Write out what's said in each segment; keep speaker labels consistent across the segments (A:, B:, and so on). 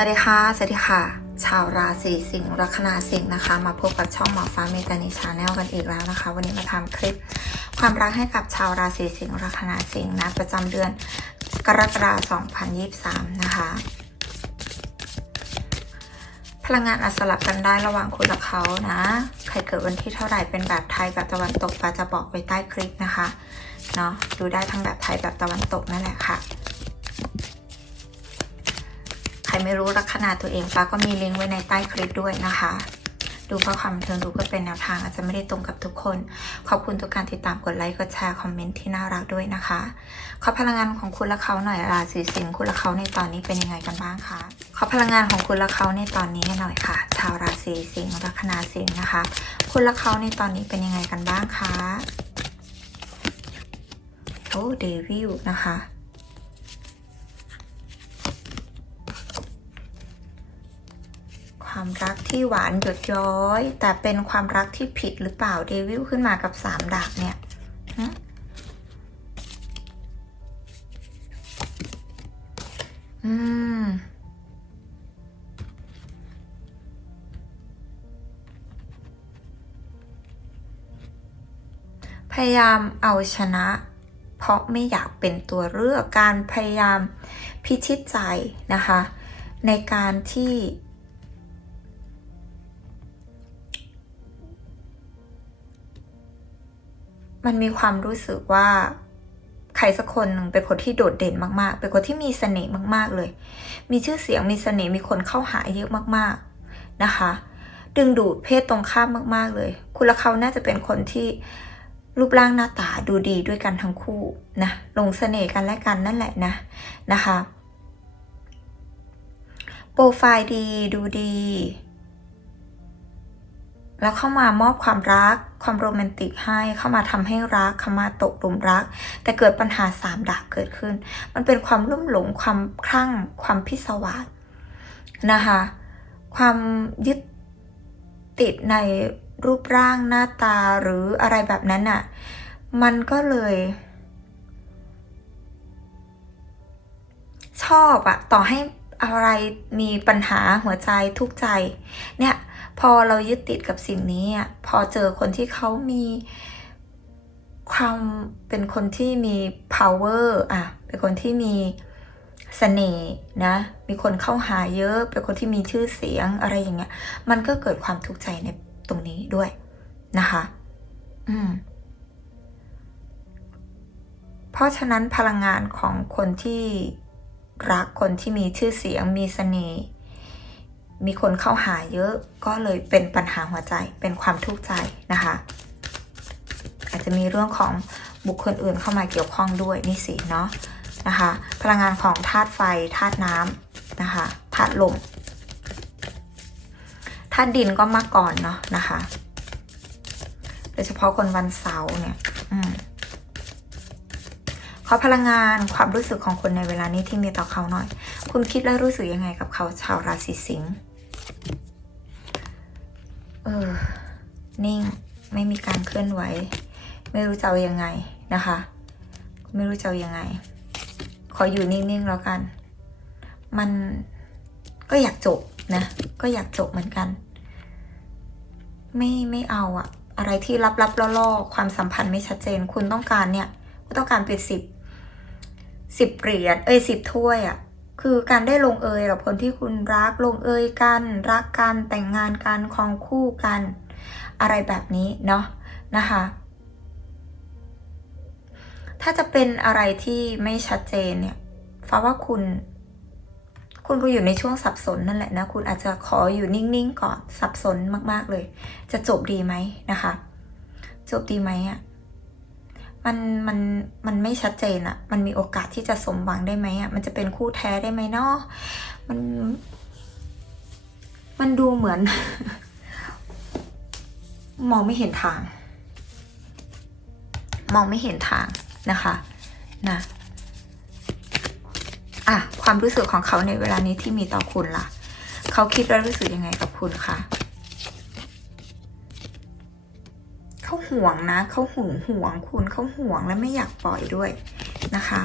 A: วัสดีค่ะ สวัสดีค่ะ ชาวราศีสิงห์ลัคนาสิงห์นะคะ มาพบกับช่องหมอฟ้าเมตานิชาแนลกันอีกแล้วนะคะ วันนี้มาทำคลิป ความรักให้กับชาวราศีสิงห์ลัคนาสิงห์นะประจำเดือนกรกฎาคม2023 นะคะ พลังงานอาสลับกันได้ระหว่างคุณและเขานะ ใครเกิดวันที่เท่าไหร่เป็นแบบไทยแบบตะวันตกปาจะบอกไว้ใต้คลิปนะคะ เนาะดูได้ทั้งแบบไทยแบบตะวันตกนั่นแหละค่ะ ไม่รู้ลัคนาตัวเองป้าก็มีลิงก์ไว้ในใต้คลิปด้วยนะคะ ดูเพื่อความบันเทิงดูก็เป็นแนวทางอาจจะไม่ได้ตรงกับทุกคน ขอบคุณทุกการติดตามกดไลค์กดแชร์คอมเมนต์ที่น่ารักด้วยนะคะ ขอพลังงานของคุณและเขาหน่อยราศีสิงห์คุณและเขาในตอนนี้เป็นยังไงกันบ้างคะขอพลังงานของคุณและเขาในตอนนี้หน่อยค่ะ ชาวราศีสิงห์ลัคนาสิงห์นะคะ คุณและเขาในตอนนี้เป็นยังไงกันบ้างคะโอ้เดวิลนะคะ ความรักที่หวานหยดย้อย แต่เป็นความรักที่ผิดหรือเปล่าเดวิลขึ้นมากับสามดาบเนี่ยอืมพยายามเอาชนะ เพราะไม่อยากเป็นตัวเลือกการพยายามพิชิตใจนะคะ ในการที่ มันมีความรู้สึกว่าใครสักคนหนึ่งเป็นคนที่โดดเด่นมากๆ เป็นคนที่มีเสน่ห์มากๆเลย มีชื่อเสียงมีเสน่ห์มีคนเข้าหาเยอะมากๆนะคะ ดึงดูดเพศตรงข้ามมากๆเลย คุณและเขาน่าจะเป็นคนที่รูปร่างหน้าตาดูดีด้วยกันทั้งคู่นะลงเสน่ห์กันและกันนั่นแหละนะนะคะ โปรไฟล์ดีดูดี แล้วเข้ามามอบความรัก ความโรแมนติกให้เข้ามาทำให้รักเข้ามาตกหลุมรัก แต่เกิดปัญหาสามดาบเกิดขึ้น มันเป็นความลุ่มหลงความคลั่ง ความพิศวาสนะคะความยึดติดในรูปร่างหน้าตาหรืออะไรแบบนั้นน่ะมันก็เลย ชอบอะต่อให้ อะไรมีปัญหาหัวใจทุกใจ เนี่ยพอเรายึดติดกับสิ่งนี้อะพอเจอคนที่เขามีความเป็นคนที่มี power อะ เป็นคนที่มีเสน่ห์นะ มีคนเข้าหาเยอะ เป็นคนที่มีชื่อเสียงอะไรอย่างเงี้ย มันก็เกิดความทุกข์ใจในตรงนี้ด้วยนะคะ อืม เพราะฉะนั้นพลังงานของคนที่ รักคนที่มีชื่อเสียงมีเสน่ห์มีคนเข้าหาเยอะก็เลยเป็นปัญหาหัวใจเป็นความทุกข์ใจนะคะ อาจจะมีเรื่องของบุคคลอื่นเข้ามาเกี่ยวข้องด้วยนี่สิเนาะนะคะ พลังงานของธาตุไฟธาตุน้ำนะคะธาตุลมธาตุดินก็มาก่อนเนาะนะคะ โดยเฉพาะคนวันเสาร์เนี่ย อืม ขอพลังงานความรู้สึกของคนในเวลานี้ที่มีต่อเขาหน่อย คุณคิดและรู้สึกยังไงกับเขาชาวราศีสิงห์เออ นิ่ง ไม่มีการเคลื่อนไหว ไม่รู้จะเอายังไงนะคะ ไม่รู้จะเอายังไง ขออยู่นิ่งๆแล้วกัน มันก็อยากจบนะ ก็อยากจบเหมือนกัน ไม่ไม่เอาอะอะไรที่ลับๆล่อๆความสัมพันธ์ไม่ชัดเจน คุณต้องการเนี่ยคุณต้องการเป็นสิบ สิบเหรียญเอ้ยสิบถ้วยอะ่ะคือการได้ลงเอยกับคนที่คุณรักลงเอยกัน รักกันแต่งงานกันครองคู่กัน อะไรแบบนี้เนาะนะคะ ถ้าจะเป็นอะไรที่ไม่ชัดเจนเนี่ยฟ้าว่าคุณ คุณก็อยู่ในช่วงสับสนนั่นแหละนะ คุณอาจจะขออยู่นิ่งๆก่อนสับสนมากๆเลย จะจบดีไหมนะคะ จบดีไหมอะ่ะ มันมันมันไม่ชัดเจนอะมันมีโอกาสที่จะสมหวังได้ไหมอะมันจะเป็นคู่แท้ได้ไหมเนาะมัน มันดูเหมือน มองไม่เห็นทาง มองไม่เห็นทางนะคะนะอะความรู้สึกของเขาในเวลานี้ที่มีต่อคุณล่ะ เขาคิดและรู้สึกยังไงกับคุณคะ ห่วงนะเขาหึงห่วงคุณเขาห่วงและไม่อยากปล่อยด้วยนะคะ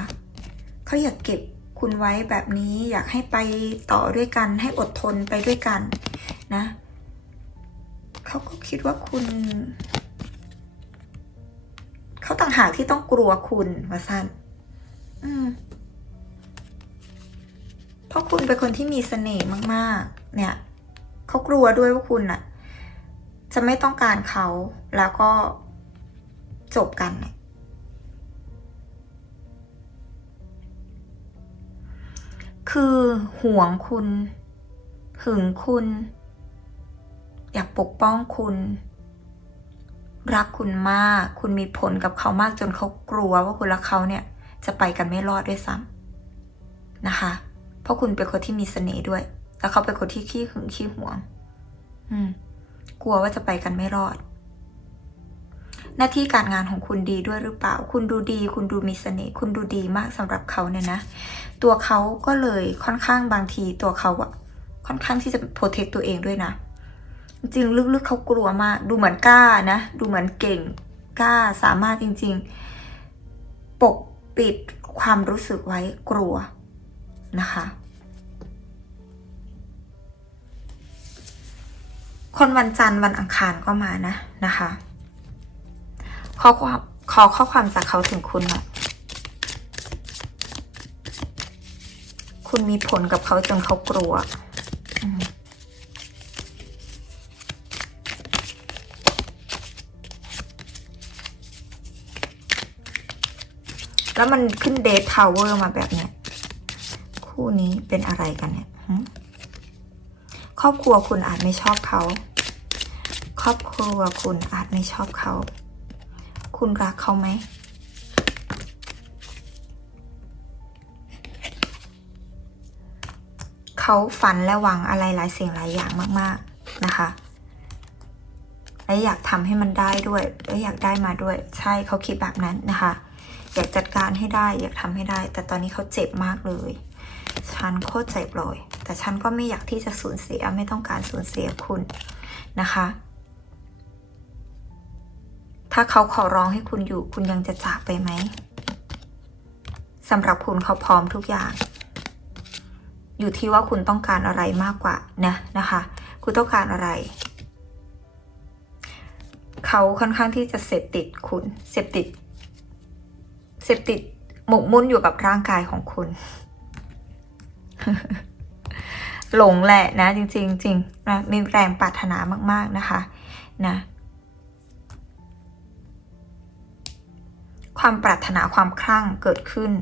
A: เขาอยากเก็บคุณไว้แบบนี้อยากให้ไปต่อด้วยกัน ให้อดทนไปด้วยกันนะเขาก็คิดว่าคุณเขาต่างหากที่ต้องกลัวคุณว่าสั้นอืมเพราะคุณเป็นคนที่มีเสน่ห์มาก ๆ เนี่ยเขากลัวด้วยว่าคุณน่ะจะไม่ต้องการเขา แล้วก็จบกัน คือห่วงคุณ หึงคุณ อยากปกป้องคุณ รักคุณมาก คุณมีผลกับเขามากจนเขากลัวว่าคุณและเขาเนี่ย จะไปกันไม่รอดด้วยซ้ำนะคะ เพราะคุณเป็นคนที่มีเสน่ห์ด้วย แล้วเขาเป็นคนที่ขี้หึงขี้หวง อืม กลัวว่าจะไปกันไม่รอด หน้าที่การงานของคุณดีด้วยหรือเปล่า คุณดูดี คุณดูมีเสน่ห์คุณดูดีมากสำหรับเขาเนี่ยนะ ตัวเขาก็เลยค่อนข้างบางทีตัวเขาอะค่อนข้างที่จะโปรเทคตัวเองด้วยนะ จริงลึกๆเขากลัวมาก ดูเหมือนกล้านะ ดูเหมือนเก่งกล้าสามารถจริง ๆ ปกปิดความรู้สึกไว้กลัวนะคะคนวันจันทร์วันอังคารก็มานะนะคะ ขอความขอข้อความจากเขาถึงคุณหน่อยคุณมีผลกับเขาจนเขากลัว แล้วมันขึ้นเดททาวเวอร์มาแบบเนี้ย คู่นี้เป็นอะไรกันเนี่ยครอบครัวคุณอาจไม่ชอบเขา ครอบครัวคุณอาจไม่ชอบเขา คุณรักเขาไหม เขาฝันและหวังอะไรหลายสิ่งหลายอย่างมาก ๆ นะคะ และอยากทำให้มันได้ด้วย และอยากได้มาด้วย ใช่เขาคิดแบบนั้นนะคะ อยากจัดการให้ได้ อยากทำให้ได้ แต่ตอนนี้เขาเจ็บมากเลย ฉันโคตรเจ็บเลย แต่ฉันก็ไม่อยากที่จะสูญเสีย ไม่ต้องการสูญเสียคุณนะคะ ถ้าเขาขอร้องให้คุณอยู่ คุณยังจะจากไปไหมสำหรับคุณเขาพร้อมทุกอย่าง อยู่ที่ว่าคุณต้องการอะไรมากกว่านะนะคะ คุณต้องการอะไร เขาค่อนข้างที่จะเสพติดคุณเสพติดเสพติดหมกมุ่นอยู่กับร่างกายของคุณ หลงแหละนะ จริงๆจริงนะมีแรงปรารถนามาก ๆนะคะ นะ ความปรารถนาความคลั่งเกิดขึ้น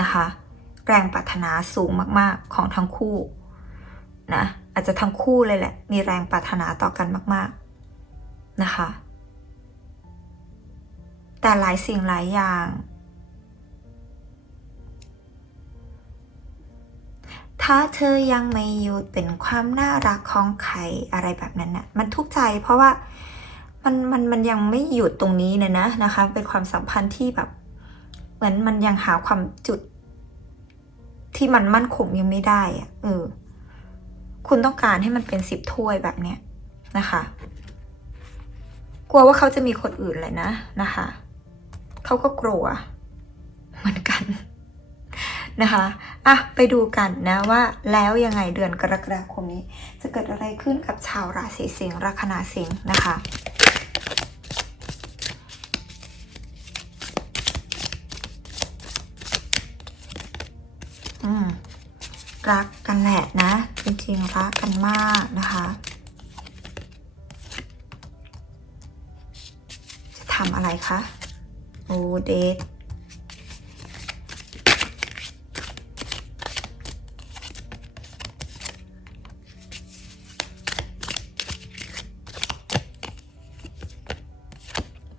A: นะคะ แรงปรารถนาสูงมากๆของทั้งคู่นะอาจจะทั้งคู่เลยแหละ มีแรงปรารถนาต่อกันมากๆนะคะ แต่หลายสิ่งหลายอย่าง ถ้าเธอยังไม่หยุดเป็นความน่ารักของใครอะไรแบบนั้นน่ะมันทุกข์ใจเพราะว่า มันมันมันยังไม่หยุดตรงนี้นะนะนะคะ เป็นความสัมพันธ์ที่แบบ เหมือนมันยังหาความจุด ที่มันมั่นคงยังไม่ได้อะเออ คุณต้องการให้มันเป็นสิบถ้วยแบบเนี้ยนะคะ กลัวว่าเขาจะมีคนอื่นเลยนะนะคะ เขาก็กลัว เหมือนกันนะคะอะไปดูกันนะว่าแล้วยังไงเดือนกรกฎาคมนี้ จะเกิดอะไรขึ้นกับชาวราศีสิงห์ ลัคนาสิงห์นะคะ รักกันแหละนะ จริงๆรักกันมากนะคะจะทำอะไรคะโอ้เดท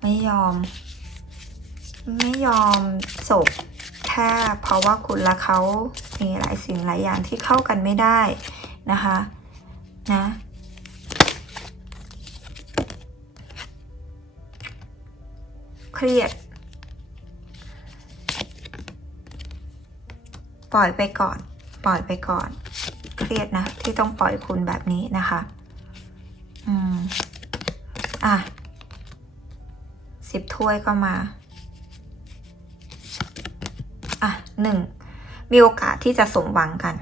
A: ไม่ยอม ไม่ยอมจบ ค่เพราะว่าคุณและเขามีหลายสิ่งหลายอย่างที่เข้ากันไม่ได้นะคะนะเครียด ปล่อยไปก่อน ปล่อยไปก่อน เครียดนะ ที่ต้องปล่อยคุณแบบนี้นะคะ อืม อะสิบถ้วยก็มา หนึ่งมีโอกาสที่จะสมหวังกัน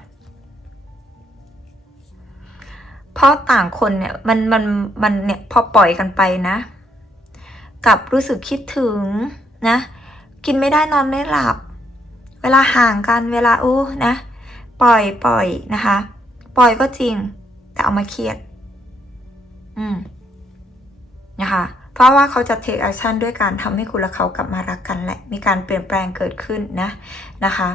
A: เพราะต่างคนเนี่ยมันมันมันเนี่ยพอปล่อยกันไปนะกับรู้สึกคิดถึงนะ กินไม่ได้นอนไม่หลับ เวลาห่างกันเวลาอู้นะ ปล่อยปล่อยนะคะ ปล่อยก็จริง แต่เอามาเครียด อืมนะคะ เพราะว่าเขาจะ take action ด้วยการทำให้คุณและเขากลับมารักกันแหละ มีการเปลี่ยนแปลงเกิดขึ้นนะนะคะ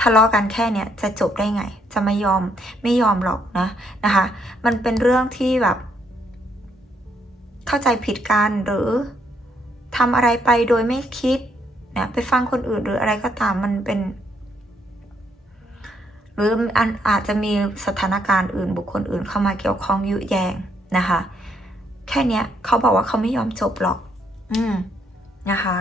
A: ทะเลาะกันแค่เนี้ยจะจบได้ไง จะไม่ยอมไม่ยอมหรอกนะนะคะ มันเป็นเรื่องที่แบบ เข้าใจผิดกันหรือทำอะไรไปโดยไม่คิดนะไปฟังคนอื่นหรืออะไรก็ตามมันเป็น หรืออันอาจจะมีสถานการณ์อื่นบุคคลอื่นเข้ามาเกี่ยวข้องยุแยงนะคะ แค่เนี้ยเขาบอกว่าเขาไม่ยอมจบหรอก อืม นะคะ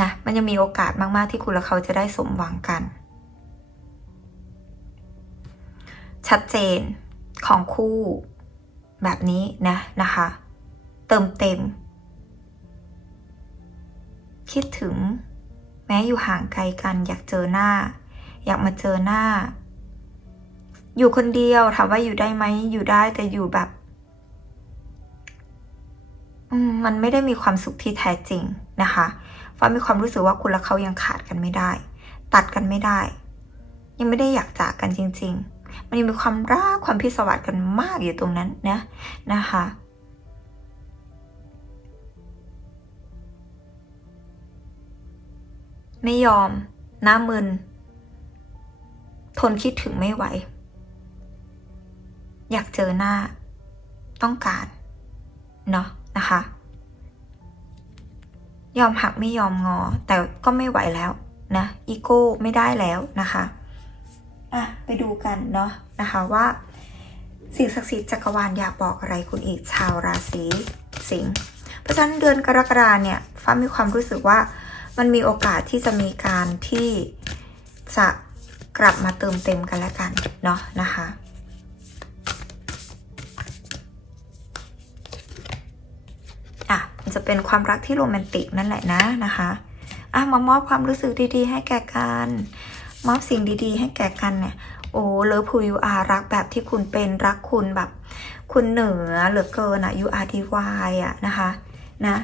A: นะ มันยังมีโอกาสมากๆที่คุณและเขาจะได้สมหวังกัน ชัดเจนของคู่แบบนี้นะนะคะ เติมเต็ม คิดถึง แม้อยู่ห่างไกลกัน อยากเจอหน้า อยากมาเจอหน้า อยู่คนเดียวถามว่าอยู่ได้ไหมอยู่ได้แต่อยู่แบบมมันไม่ได้มีความสุขที่แท้จริงนะคะฟ้ามีความรู้สึกว่าคุณและเขายังขาดกันไม่ได้ ตัดกันไม่ได้ ยังไม่ได้อยากจากกันจริง ๆ มันยังมีความรักความพิศวาสกันมากอยู่ตรงนั้นนะนะคะไม่ยอม หน้ามึน ทนคิดถึงไม่ไหว อยากเจอหน้า ต้องการ เนาะนะคะ ยอมหักไม่ยอมงอ แต่ก็ไม่ไหวแล้วนะ อีโก้ไม่ได้แล้วนะคะอะไปดูกันเนาะนะคะว่า สิ่งศักดิ์สิทธิ์จักรวาลอยากบอกอะไรคุณอีกชาวราศีสิงห์เพราะฉะนั้นเดือนกรกฎาเนี่ยฟ้ามีความรู้สึกว่ามันมีโอกาสที่จะมีการที่จะกลับมาเติมเต็มกันแล้วกันเนาะนะคะ จะเป็นความรักที่โรแมนติกนั่นแหละนะนะคะอะมามอบความรู้สึกดีๆ ให้แก่กันมอบสิ่งดีๆ ให้แก่กันเนี่ยโอ้เลิฟพูยูอารักแบบที่คุณเป็นรักคุณแบบ คุณเหนือเหลือเกินอะยูอาร์ดีวายอะนะคะนะ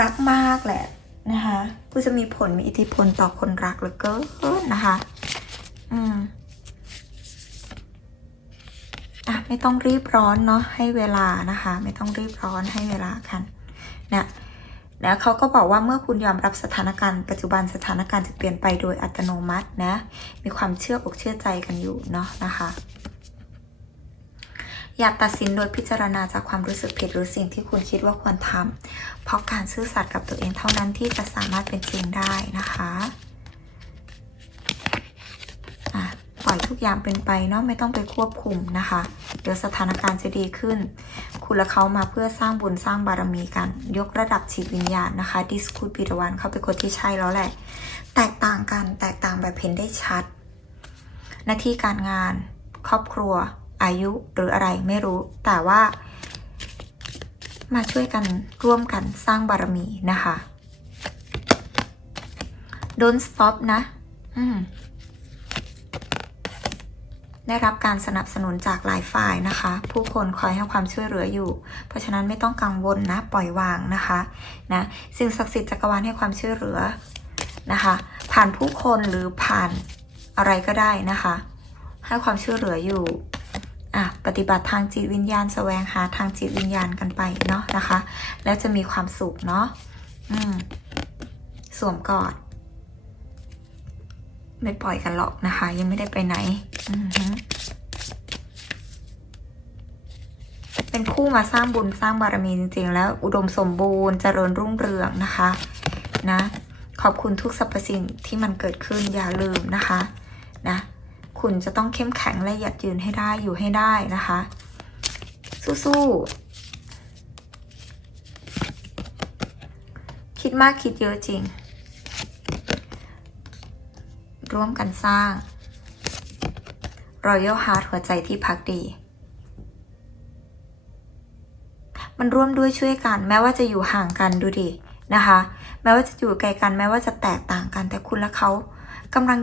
A: รักมากแหละนะคะกูจะมีผลมีอิทธิพลต่อคนรักเหลือเกินนะคะอืมอะไม่ต้องรีบร้อนเนาะให้เวลานะคะ ไม่ต้องรีบร้อนให้เวลากัน นะนะเขาก็บอกว่าเมื่อคุณยอมรับสถานการณ์ปัจจุบันสถานการณ์จะเปลี่ยนไปโดยอัตโนมัตินะ มีความเชื่ออกเชื่อใจกันอยู่เนาะนะคะ อย่าตัดสินโดยพิจารณาจากความรู้สึกผิดหรือสิ่งที่คุณคิดว่าควรทำเพราะการซื่อสัตย์กับตัวเองเท่านั้นที่จะสามารถเป็นจริงได้นะคะอะ ปล่อยทุกอย่างเป็นไปเนาะไม่ต้องไปควบคุมนะคะ เดี๋ยวสถานการณ์จะดีขึ้น คุณและเขามาเพื่อสร้างบุญสร้างบารมีกัน ยกระดับจิตวิญญาณนะคะดิสคูดปีตวันเขาเป็นคนที่ใช่แล้วแหละ แตกต่างกันแตกต่างแบบเห็นได้ชัด หน้าที่การงาน ครอบครัว อายุหรืออะไรไม่รู้ แต่ว่า มาช่วยกันร่วมกันสร้างบารมีนะคะ don't stop นะ อืม ได้รับการสนับสนุนจากหลายฝ่ายนะคะ ผู้คนคอยให้ความช่วยเหลืออยู่ เพราะฉะนั้นไม่ต้องกังวลนะปล่อยวางนะคะนะสิ่งศักดิ์สิทธิ์จักรวาลให้ความช่วยเหลือนะคะ ผ่านผู้คนหรือผ่านอะไรก็ได้นะคะ ให้ความช่วยเหลืออยู่อะปฏิบัติทางจิตวิญญาณแสวงหาทางจิตวิญญาณกันไปเนาะนะคะ แล้วจะมีความสุขเนาะอืมสวมกอด ไม่ปล่อยกันหรอกนะคะ ยังไม่ได้ไปไหน เป็นคู่มาสร้างบุญสร้างบารมีจริง ๆ แล้ว อุดมสมบูรณ์เจริญรุ่งเรืองนะคะ นะ ขอบคุณทุกสรรพสิ่งที่มันเกิดขึ้นอย่าลืมนะคะ นะ คุณจะต้องเข้มแข็งและหยัดยืนให้ได้อยู่ให้ได้นะคะ สู้ๆคิดมากคิดเยอะจริง ร่วมกันสร้าง Royal Heart หัวใจที่พักดี มันร่วมด้วยช่วยกัน แม้ว่าจะอยู่ห่างกันดูดินะคะ แม้ว่าจะอยู่ไกลกันแม้ว่าจะแตกต่างกัน แต่คุณและเขากำลัง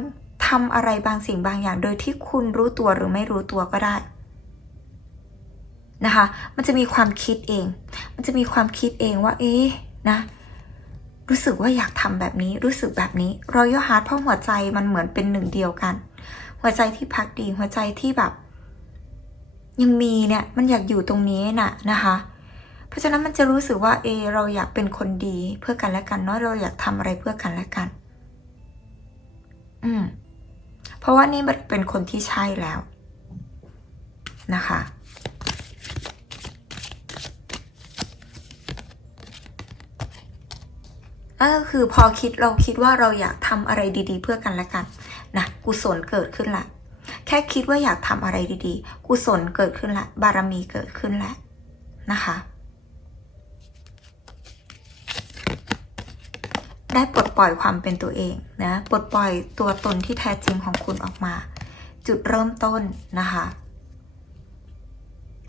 A: ทำอะไรบางสิ่งบางอย่าง โดยที่คุณรู้ตัวหรือไม่รู้ตัวก็ได้นะคะ มันจะมีความคิดเอง มันจะมีความคิดเองว่า เอ๊ะ นะ รู้สึกว่าอยากทำแบบนี้ รู้สึกแบบนี้รอยฮาร์ดเพราะหัวใจมันเหมือนเป็นหนึ่งเดียวกัน หัวใจที่พักดี หัวใจที่แบบ ยังมีเนี่ยมันอยากอยู่ตรงนี้น่ะนะคะ เพราะฉะนั้นมันจะรู้สึกว่าเออเราอยากเป็นคนดีเพื่อกันและกันเนาะเราอยากทำอะไรเพื่อกันและกัน อืม เพราะว่านี่มันเป็นคนที่ใช่แล้วนะคะ ก็คือพอคิดเราคิดว่าเราอยากทำอะไรดีๆ เพื่อกันและกันนะกุศลเกิดขึ้นละแค่คิดว่าอยากทำอะไรดีๆ กุศลเกิดขึ้นละบารมีเกิดขึ้นแล้วนะคะได้ปลดปล่อยความเป็นตัวเองนะปลดปล่อยตัวตนที่แท้จริงของคุณออกมา จุดเริ่มต้นนะคะ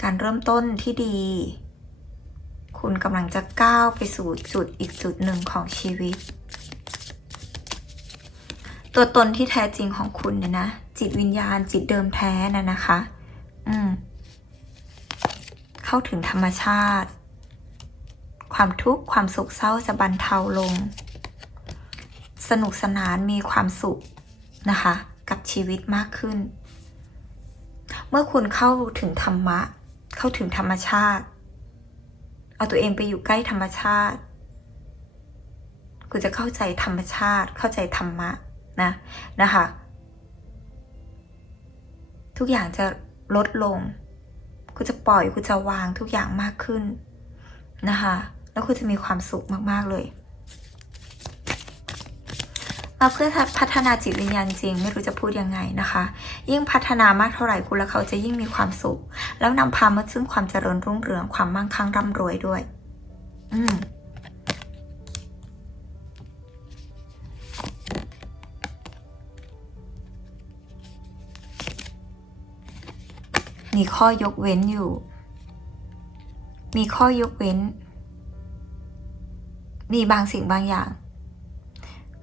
A: การเริ่มต้นที่ดี คุณกำลังจะก้าวไปสู่จุดอีกจุดหนึ่งของชีวิต ตัวตนที่แท้จริงของคุณเนี่ยนะ จิตวิญญาณจิตเดิมแท้นะนะคะ อืม เข้าถึงธรรมชาติ ความทุกข์ความโศกเศร้าจะบรรเทาลง สนุกสนานมีความสุขนะคะ กับชีวิตมากขึ้น เมื่อคุณเข้าถึงธรรมะ เข้าถึงธรรมชาติ เอาตัวเองไปอยู่ใกล้ธรรมชาติ คุณจะเข้าใจธรรมชาติ เข้าใจธรรมะนะนะคะ ทุกอย่างจะลดลง คุณจะปล่อยคุณจะวางทุกอย่างมากขึ้นนะคะ แล้วคุณจะมีความสุขมาก ๆ เลย มาเพื่อพัฒนาจิตวิญญาณจริง ไม่รู้จะพูดยังไงนะคะ ยิ่งพัฒนามากเท่าไหร่คุณและเขาจะยิ่งมีความสุข แล้วนำพามาซึ่งความเจริญรุ่งเรืองความมั่งคั่งร่ำรวยด้วย อืมมีข้อยกเว้นอยู่ มีข้อยกเว้น มีบางสิ่งบางอย่าง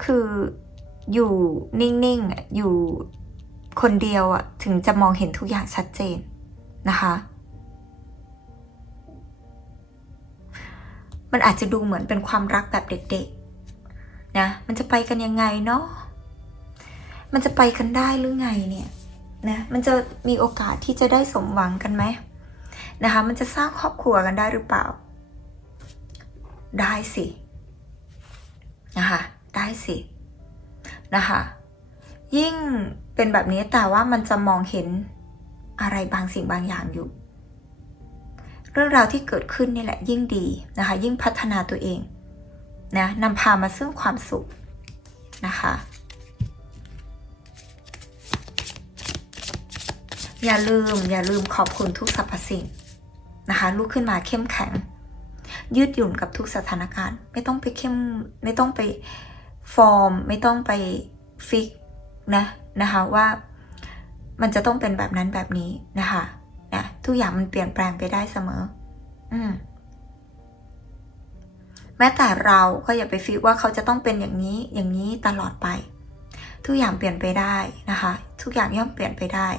A: คือ อยู่นิ่งๆอยู่คนเดียวอะถึงจะมองเห็นทุกอย่างชัดเจนนะคะ มันอาจจะดูเหมือนเป็นความรักแบบเด็กๆนะมันจะไปกันยังไงเนาะมันจะไปกันได้หรือไงเนี่ยนะมันจะมีโอกาสที่จะได้สมหวังกันไหมนะคะมันจะสร้างครอบครัวกันได้หรือเปล่า ได้สินะคะได้สิ นะคะ ยิ่งเป็นแบบนี้แต่ว่ามันจะมองเห็นอะไรบางสิ่งบางอย่างอยู่ เรื่องราวที่เกิดขึ้นนี่แหละยิ่งดีนะคะ ยิ่งพัฒนาตัวเองนะนำพามาซึ่งความสุขนะคะอย่าลืมอย่าลืมขอบคุณทุกสรรพสิ่งนะคะลุกขึ้นมาเข้มแข็ง ยืดหยุ่นกับทุกสถานการณ์ ไม่ต้องไปเข้มไม่ต้องไป ฟอร์มไม่ต้องไปฟิกนะนะคะว่ามันจะต้องเป็นแบบนั้นแบบนี้นะคะนะทุกอย่างมันเปลี่ยนแปลงไปได้เสมอ อืมแม้แต่เราก็อย่าไปฟิกว่าเขาจะต้องเป็นอย่างนี้อย่างนี้ตลอดไป ทุกอย่างเปลี่ยนไปได้นะคะ ทุกอย่างย่อมเปลี่ยนไปได้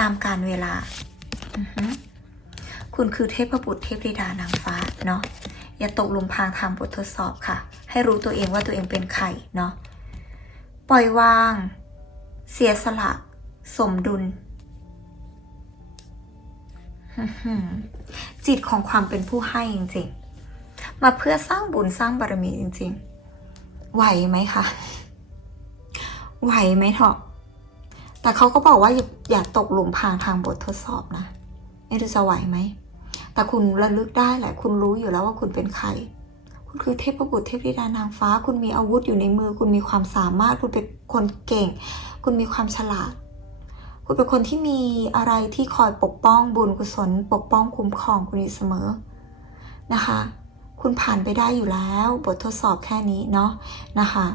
A: ตามการเวลา คุณคือเทพบุตรเทพธิดานางฟ้าเนาะ อย่าตกหลุมพรางทางบททดสอบค่ะ ให้รู้ตัวเองว่าตัวเองเป็นใครเนาะปล่อยวาง เสียสละ สมดุล จิตของความเป็นผู้ให้จริงๆ มาเพื่อสร้างบุญสร้างบารมีจริง ๆ ไหวไหมคะไหวไหมเถอะแต่เขาก็บอกว่าอย่าอย่าตกหลุมพรางทางบททดสอบนะ ไม่รู้จะไหวไหม แต่คุณระลึกได้แหละ คุณรู้อยู่แล้วว่าคุณเป็นใคร คุณคือเทพบุตรเทพธิดานางฟ้า คุณมีอาวุธอยู่ในมือ คุณมีความสามารถ คุณเป็นคนเก่ง คุณมีความฉลาด คุณเป็นคนที่มีอะไรที่คอยปกป้องบุญกุศล ปกป้องคุ้มครองคุณอยู่เสมอนะคะ คุณผ่านไปได้อยู่แล้ว บททดสอบแค่นี้เนาะนะคะ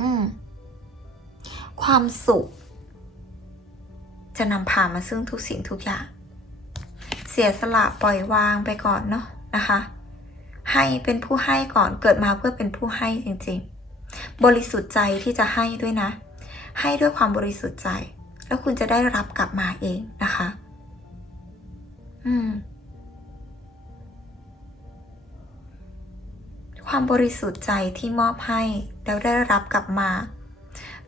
A: อืมความสุข จะนำพามาซึ่งทุกสิ่งทุกอย่าง เสียสละปล่อยวางไปก่อนเนาะนะคะ ให้เป็นผู้ให้ก่อนเกิดมาเพื่อเป็นผู้ให้จริงๆ บริสุทธิ์ใจที่จะให้ด้วยนะ ให้ด้วยความบริสุทธิ์ใจ แล้วคุณจะได้รับกลับมาเองนะคะ อืม ความบริสุทธิ์ใจที่มอบให้แล้วได้รับกลับมา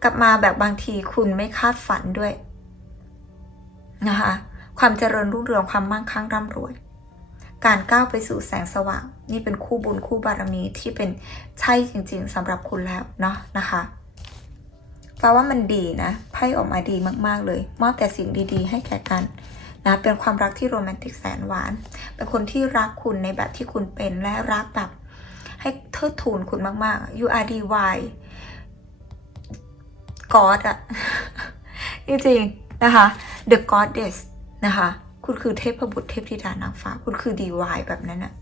A: กลับมาแบบบางทีคุณไม่คาดฝันด้วยนะคะ ความเจริญรุ่งเรืองความมั่งคั่งร่ำรวย การก้าวไปสู่แสงสว่าง นี่เป็นคู่บุญคู่บารมีที่เป็นใช่จริงๆสำหรับคุณแล้วเนาะนะคะแปลว่ามันดีนะไพ่ออกมาดีมากๆเลย มอบแต่สิ่งดีๆ ให้แก่กันนะเป็นความรักที่โรแมนติกแสนหวาน เป็นคนที่รักคุณในแบบที่คุณเป็นและรักแบบ ให้เทิดทูนคุณมากๆ you are divine God อะจริงๆ นะคะ the goddess นะคะ คุณคือเทพบุตรเทพธิดานางฟ้า คุณคือ divine แบบนั้นอะ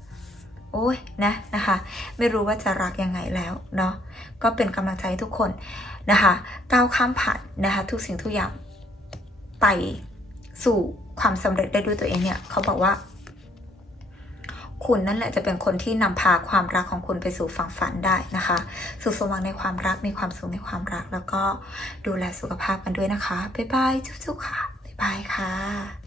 A: โอ้ยนะนะคะ ไม่รู้ว่าจะรักยังไงแล้วเนาะก็เป็นกำลังใจให้ทุกคนนะคะก้าวข้ามผ่านนะคะทุกสิ่งทุกอย่างไปสู่ความสำเร็จได้ด้วยตัวเองเนี่ยเขาบอกว่า คุณนั่นแหละจะเป็นคนที่นำพาความรักของคุณไปสู่ฝั่งฝันได้นะคะสุขสมหวังในความรักมีความสุขในความรัก แล้วก็ดูแลสุขภาพกันด้วยนะคะบ๊ายบายจุ๊บๆค่ะบ๊ายบายค่ะ